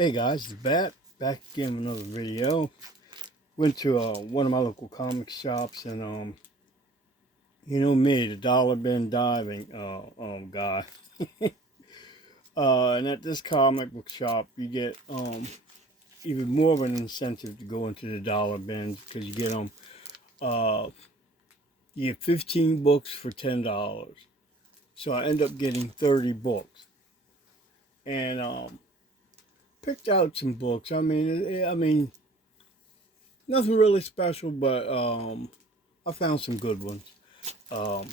Hey guys, it's back again with another video. Went to one of my local comic shops, and you know me, the dollar bin diving guy. And at this comic book shop, you get even more of an incentive to go into the dollar bins because you get them. You get 15 books for $10, so I end up getting 30 books, and picked out some books. I mean, nothing really special, but I found some good ones. Um,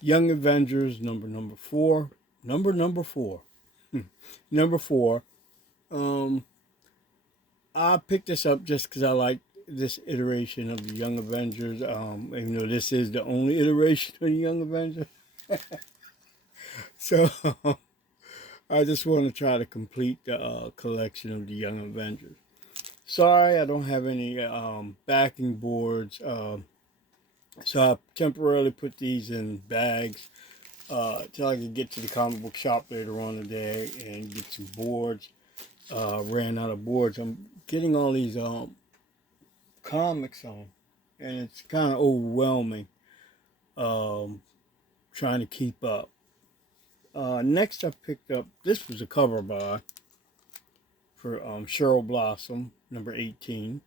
Young Avengers number four, number four, number four. Um, I picked this up just because I like this iteration of the Young Avengers. Even though this is the only iteration of the Young Avengers, so I just want to try to complete the collection of the Young Avengers. Sorry, I don't have any backing boards. So I temporarily put these in bags till I could get to the comic book shop later on today and get some boards. Ran out of boards. I'm getting all these comics on, and it's kind of overwhelming trying to keep up. Next, I picked up, this was a cover by for Cheryl Blossom, number 18,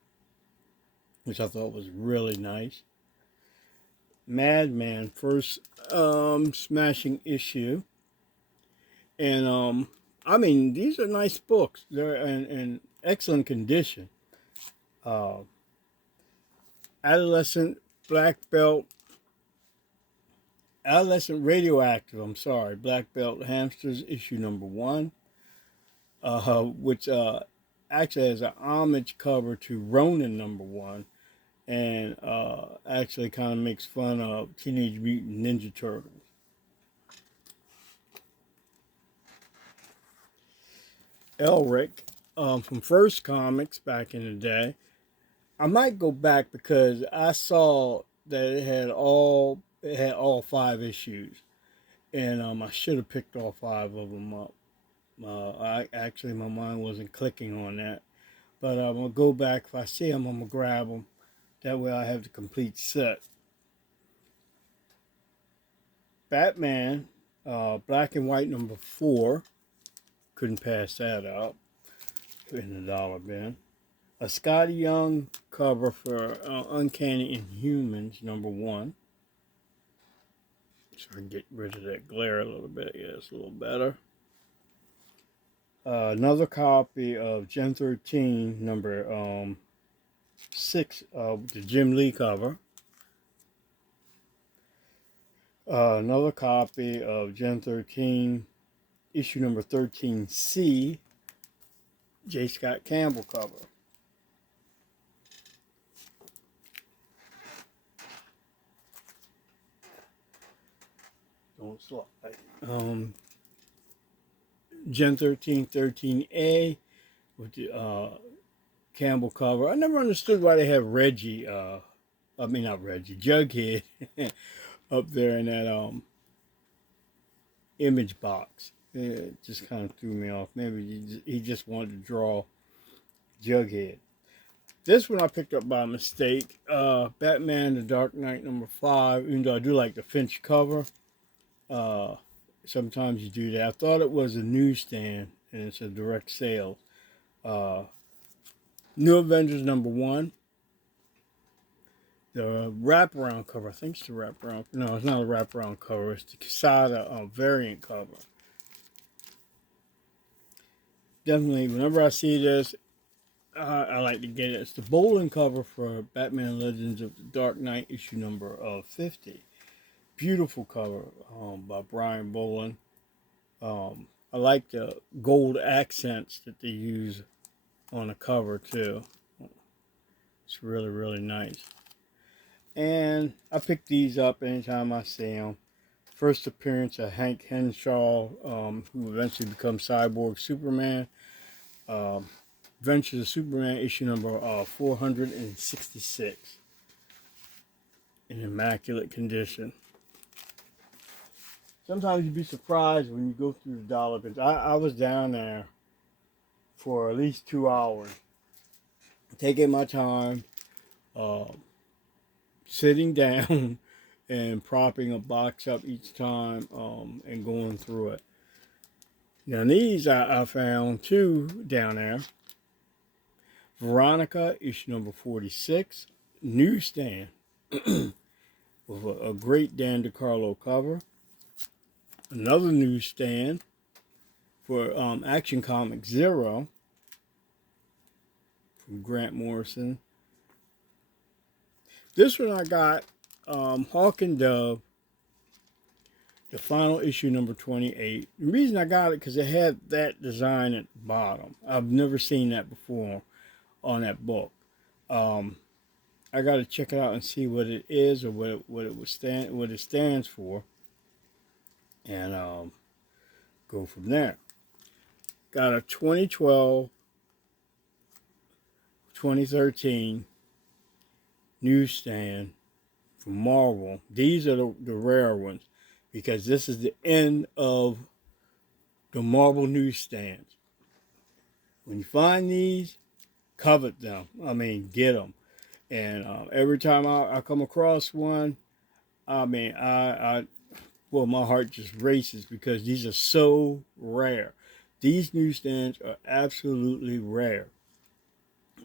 which I thought was really nice. Madman, first smashing issue. And I mean, these are nice books. They're in excellent condition. Uh, Adolescent Black Belt, Adolescent Radioactive. I'm sorry, Black Belt Hamsters, issue number one, which actually has an homage cover to Ronin number one, and actually kind of makes fun of Teenage Mutant Ninja Turtles. Elric, from First Comics back in the day. I might go back because I saw that it had all five issues, and I should have picked all five of them up. My mind wasn't clicking on that, but I'm gonna go back. If I see them, I'm gonna grab them. That way, I have the complete set. Batman, black and white number four. Couldn't pass that up in the dollar bin. A Scotty Young cover for Uncanny Inhumans number one. So I can get rid of that glare a little bit. Yeah, it's a little better. Another copy of Gen 13 number 6, the Jim Lee cover. Another copy of Gen 13 issue number 13C, J. Scott Campbell cover. Don't slide. Gen 13 13A with the Campbell cover. I never understood why they have Reggie. Not Reggie, Jughead up there in that image box. It just kind of threw me off. Maybe he just wanted to draw Jughead. This one I picked up by mistake. Batman: The Dark Knight number 5. Even though I do like the Finch cover, sometimes you do that. I thought it was a newsstand, and it's a direct sale. New Avengers number 1. The wraparound cover. I think it's the wraparound. No, it's not a wraparound cover. It's the Quesada variant cover. Definitely, whenever I see this, I like to get it. It's the Bolin cover for Batman Legends of the Dark Knight issue number 50. Beautiful cover by Brian Bolin. I like the gold accents that they use on the cover too. It's really, really nice. And I pick these up anytime I see them. First appearance of Hank Henshaw, who eventually becomes Cyborg Superman. Adventures of Superman issue number 466 in immaculate condition. Sometimes you'd be surprised when you go through the dollar bins. I was down there for at least 2 hours, taking my time, uh, sitting down and propping a box up each time, and going through it. Now these I found two down there. Veronica, issue number 46, newsstand, with a great Dan DeCarlo cover. Another newsstand for Action Comics Zero from Grant Morrison. This one I got Hawk and Dove, the final issue number 28. The reason I got it because it had that design at the bottom. I've never seen that before on that book. I got to check it out and see what it is or what it stands for, and go from there. Got a 2012, 2013 newsstand from Marvel. These are the rare ones because this is the end of the Marvel newsstands. When you find these, covet them. I mean, get them. And every time I come across one, I mean, well, my heart just races because these are so rare. These newsstands are absolutely rare.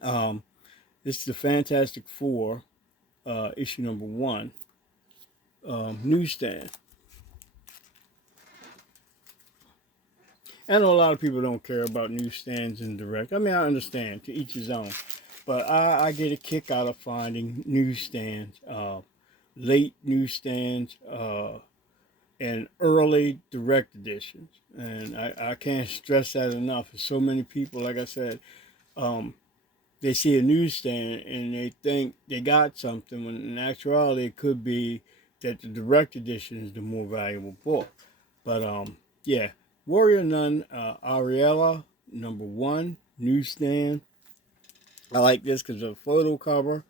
This is the Fantastic Four, issue number 1, newsstand. I know a lot of people don't care about newsstands in direct. I mean, I understand, to each his own. But I get a kick out of finding newsstands, late newsstands, and early direct editions. And I can't stress that enough. There's so many people, like I said, they see a newsstand and they think they got something, when in actuality it could be that the direct edition is the more valuable book. But yeah, Warrior Nun, Ariella, number 1, newsstand. I like this because of a photo cover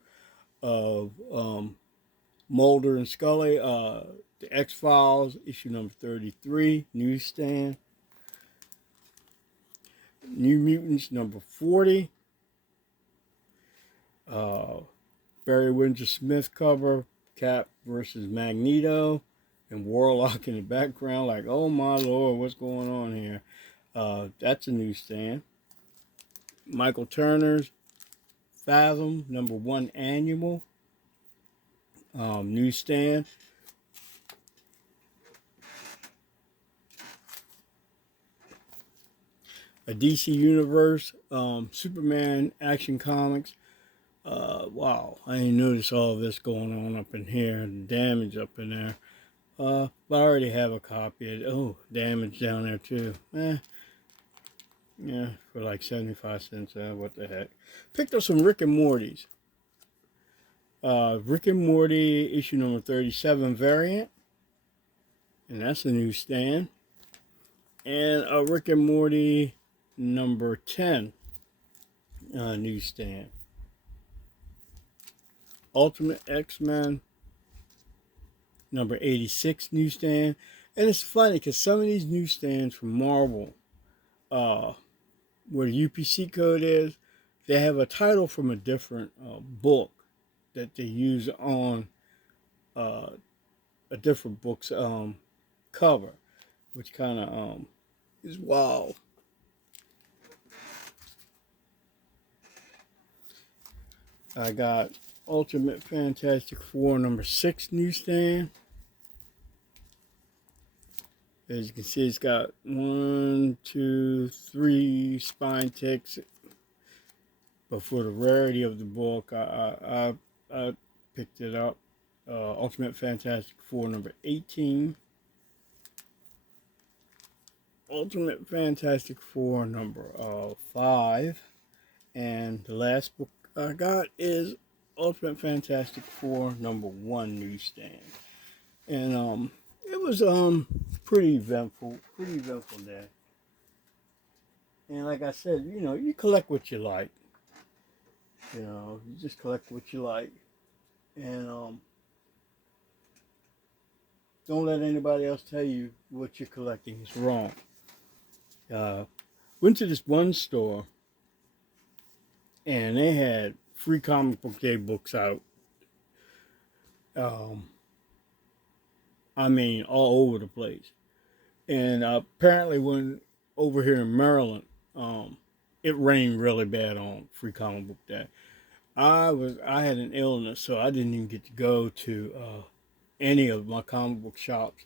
of Mulder and Scully, the X-Files, issue number 33, newsstand. New Mutants, number 40. Barry Windsor Smith cover, Cap versus Magneto, and Warlock in the background. Like, oh my lord, what's going on here? That's a newsstand. Michael Turner's Fathom, number 1 annual, newsstand. A DC Universe, Superman Action Comics. Wow, I didn't notice all of this going on up in here, the damage up in there. But I already have a copy of it. Oh, damage down there too. Yeah, for like 75 cents. What the heck. Picked up some Rick and Morty's. Rick and Morty issue number 37 variant. And that's a newsstand. And a Rick and Morty number 10 newsstand. Ultimate X-Men number 86 newsstand. And it's funny because some of these newsstands from Marvel, where the UPC code is, they have a title from a different book that they use on a different book's cover, which kind of is wild. I got Ultimate Fantastic Four number 6 newsstand. As you can see, it's got 1, 2, 3 spine ticks. But for the rarity of the book, I picked it up. Ultimate Fantastic Four number 18. Ultimate Fantastic Four number 5. And the last book I got is Ultimate Fantastic Four number 1 newsstand. And it was pretty eventful day. And like I said, you know, you collect what you like. You know, you just collect what you like. And don't let anybody else tell you what you're collecting is wrong. Went to this one store and they had free comic book day books out. Um, I mean, all over the place. And apparently, when over here in Maryland, um, it rained really bad on Free Comic Book Day. I had an illness, so I didn't even get to go to any of my comic book shops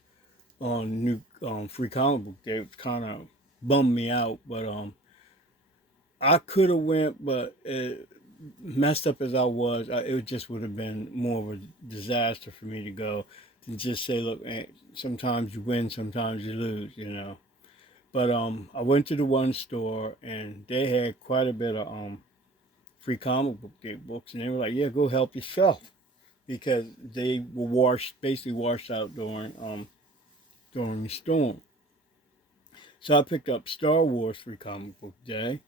on new Free Comic Book Day. It kind of bummed me out, but I could have went, but messed up as I was, it just would have been more of a disaster for me to go than just say, look, sometimes you win, sometimes you lose, you know. But I went to the one store and they had quite a bit of free comic book day books, and they were like, yeah, go help yourself because they were basically washed out during the storm. So I picked up Star Wars Free Comic Book Day.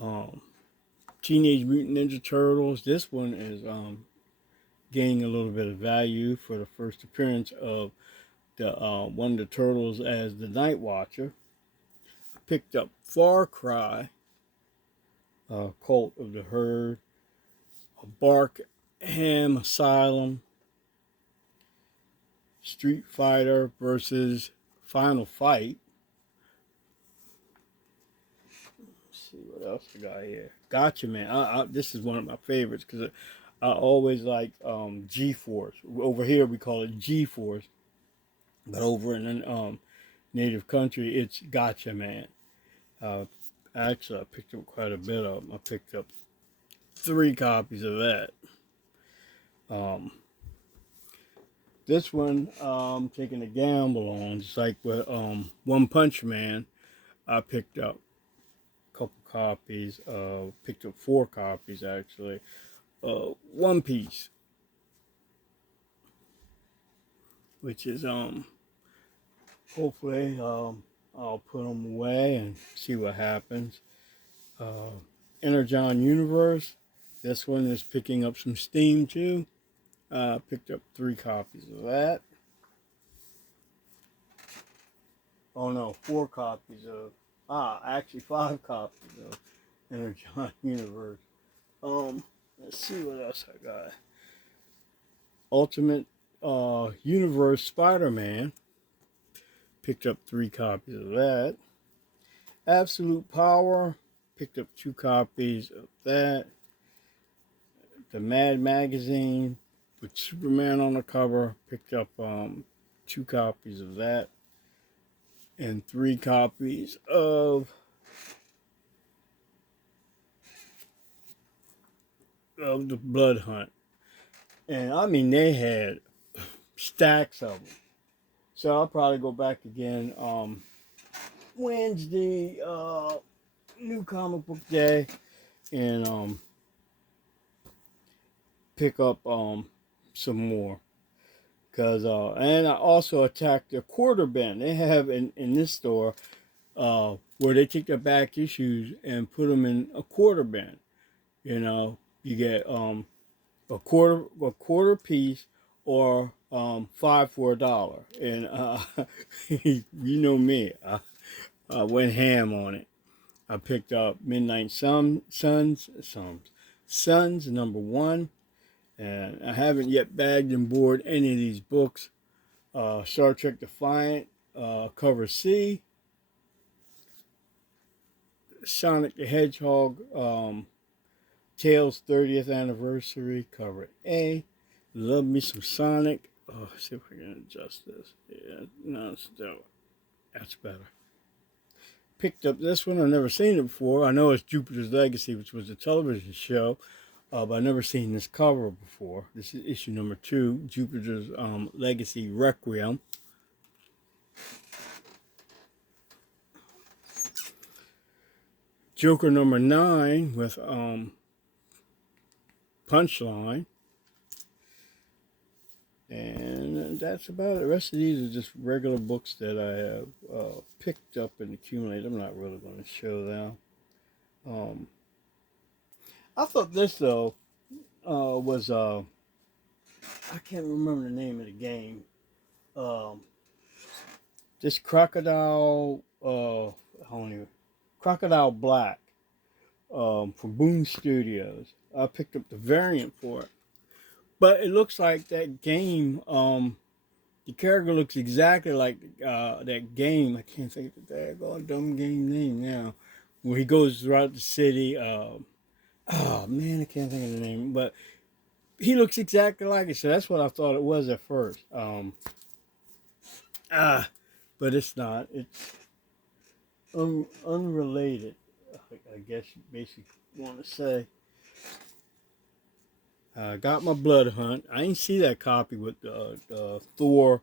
Um, Teenage Mutant Ninja Turtles. This one is gaining a little bit of value for the first appearance of the one of the turtles as the Night Watcher. I picked up Far Cry, Cult of the Herd, Barkham Asylum, Street Fighter versus Final Fight. Let's see what else I got here. Gotcha, man. This is one of my favorites because I always like G-Force. Over here we call it G-Force, but over in native country it's Gotcha, man. Actually, I picked up quite a bit of them. I picked up 3 copies of that. Um, this one I'm taking a gamble on, just like with One Punch Man. I picked up a couple copies. Picked up 4 copies actually. One Piece, which is hopefully I'll put them away and see what happens. Energon Universe. This one is picking up some steam too. Picked up 3 copies of that. Oh no, 4 copies of. Actually 5 copies of Energon Universe. Let's see what else I got. Ultimate Universe Spider-Man. Picked up 3 copies of that. Absolute Power. Picked up 2 copies of that. The Mad Magazine with Superman on the cover. Picked up 2 copies of that. And 3 copies of the Blood Hunt. And I mean, they had stacks of them. So I'll probably go back again Wednesday, new comic book day, and pick up some more. And I also attacked the quarter bin. They have in this store where they take the back issues and put them in a quarter bin. You know, you get a quarter piece or 5 for $1. And you know me, I went ham on it. I picked up Midnight Suns #1, and I haven't yet bagged and board any of these books. Star Trek Defiant, cover C. Sonic the Hedgehog, Tails 30th anniversary, cover A. Love me some Sonic. Oh, let's see if we can adjust this. Yeah, no, still, that's better. Picked up this one. I've never seen it before. I know it's Jupiter's Legacy, which was a television show, but I've never seen this cover before. This is issue number 2, Jupiter's Legacy Requiem. Joker number 9 with Punchline. And that's about it. The rest of these are just regular books that I have picked up and accumulated. I'm not really going to show them. I thought this, though, was, I can't remember the name of the game. This Crocodile Black. from Boom Studios. I picked up the variant for it, but it looks like that game. The character looks exactly like that game. I can't think of the daggone dumb game name now. Where he goes throughout the city. Oh man, I can't think of the name, but he looks exactly like it. So that's what I thought it was at first. But it's not. It's unrelated. I guess you basically want to say. I got my Blood Hunt. I ain't see that copy with the Thor,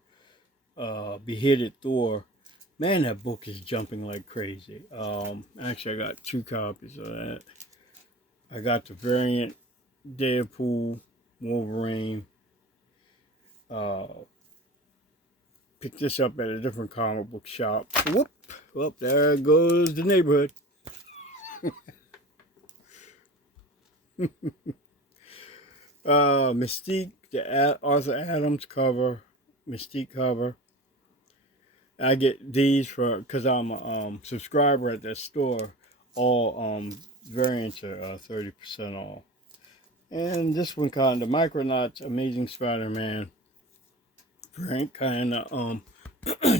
beheaded Thor. Man, that book is jumping like crazy. Actually, I got 2 copies of that. I got the variant Deadpool, Wolverine. Uh, Picked this up at a different comic book shop. Whoop! Well, there goes the neighborhood. Mystique, the Arthur Adams cover, Mystique cover. I get these for because I'm a subscriber at that store. All variants are 30% off. And this one kind of Micronauts Amazing Spider-Man variant kind of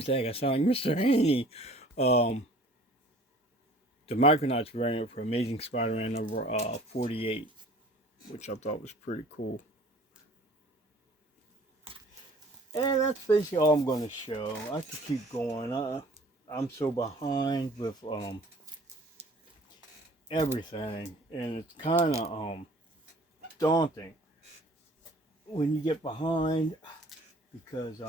dang, I sound like Mr. Haney. Um, the Micronauts variant for Amazing Spider-Man number 48, which I thought was pretty cool. And that's basically all I'm going to show. I could keep going. I'm so behind with everything, and it's kind of daunting when you get behind because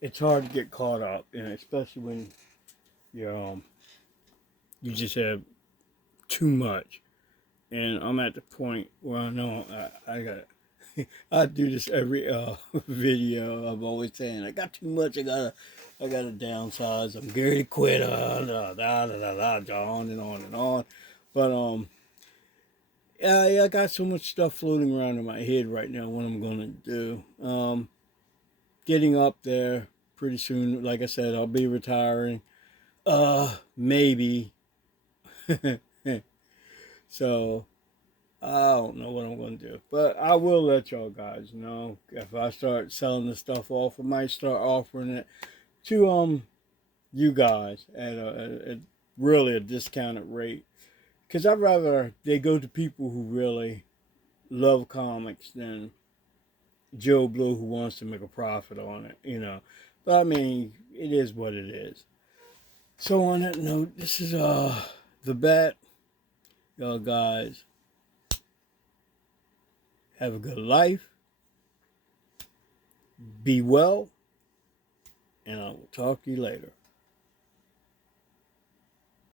it's hard to get caught up, and especially when you you just have too much. And I'm at the point where I know I got. I do this every video. I'm always saying I got too much. I gotta downsize. I'm ready to quit. On and on and on. But yeah, I got so much stuff floating around in my head right now. What I'm gonna do? Getting up there pretty soon. Like I said, I'll be retiring. Maybe. So I don't know what I'm going to do, but I will let y'all guys know if I start selling the stuff off. I might start offering it to you guys at really a discounted rate, because I'd rather they go to people who really love comics than Joe Blow who wants to make a profit on it, you know. But I mean, it is what it is. So on that note, this is the Bat. Y'all guys have a good life. Be well, and I will talk to you later.